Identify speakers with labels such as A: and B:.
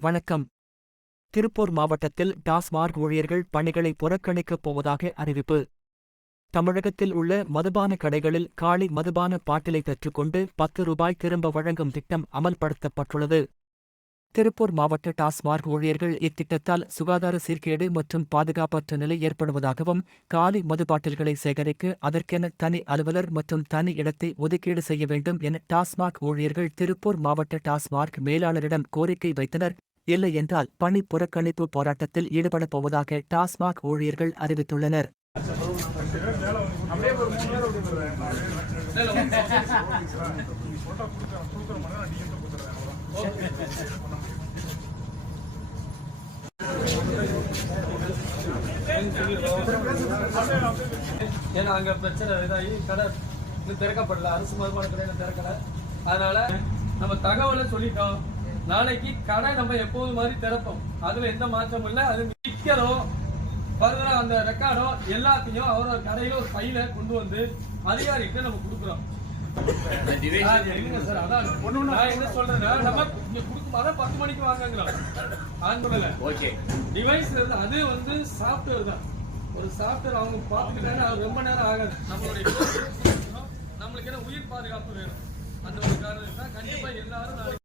A: வணக்கம். திருப்பூர் மாவட்டத்தில் டாஸ்மார்க் ஊழியர்கள் பணிகளை புறக்கணிக்கப் போவதாக அறிவிப்பு. தமிழகத்தில் உள்ள மதுபான கடைகளில் காலி மதுபான பாட்டிலை பெற்றுக்கொண்டு பத்து ரூபாய் திரும்ப வழங்கும் திட்டம் அமல்படுத்தப்பட்டுள்ளது. திருப்பூர் மாவட்ட டாஸ்மார்க் ஊழியர்கள் இத்திட்டத்தால் சுகாதார சீர்கேடு மற்றும் பாதுகாப்பற்ற நிலை ஏற்படுவதாகவும் காலி மது பாட்டில்களை சேகரிக்க அதற்கென தனி அலுவலர் மற்றும் தனி இடத்தை ஒதுக்கீடு செய்ய வேண்டும் என டாஸ்மாக் ஊழியர்கள் திருப்பூர் மாவட்ட டாஸ்மார்க் மேலாளரிடம் கோரிக்கை வைத்தனர். இல்லை என்றால் பணி புறக்கணிப்பு போராட்டத்தில் ஈடுபடப் போவதாக டாஸ்மாக் ஊழியர்கள் அறிவித்துள்ளனர்.
B: ஏன்னா அங்க பிரச்சனை இதாகி கடை திறக்கப்படல. அரசு மதுபான கடையில திறக்கல. அதனால நம்ம தகவலை சொல்லிட்டோம். நாளைக்கு கடை நம்ம எப்போது மாதிரி திறப்போம். அதுல எந்த மாற்றமும் இல்லை. அது விற்கிறோ ஃபர்தரா அந்த ரெக்கார்டோ எல்லாத்தையும் அவரோட கடையில ஒரு பையில கொண்டு வந்து அதிகாரிகிட்ட நம்ம கொடுக்குறோம். ஆ, இருங்க சார், அதான். நான் என்ன சொல்றேன்னா, நம்ம இங்க கொடுக்கும் அதான் பத்து மணிக்கு வாங்கங்கிறோம். ஆன் பண்ணல. டிவைஸ் அது வந்து சாஃப்ட்வேர் தான். ஒரு சாஃப்ட்வேர் அவங்க பார்த்துக்கிட்டாங்க அது ரொம்ப நேரம் ஆகாது. நம்மளுடைய நம்மளுக்கு என்ன உயிர் பாதுகாப்பு வேணும்? அந்த ஒரு காரணம் கண்டிப்பா எல்லாரும் நாளைக்கு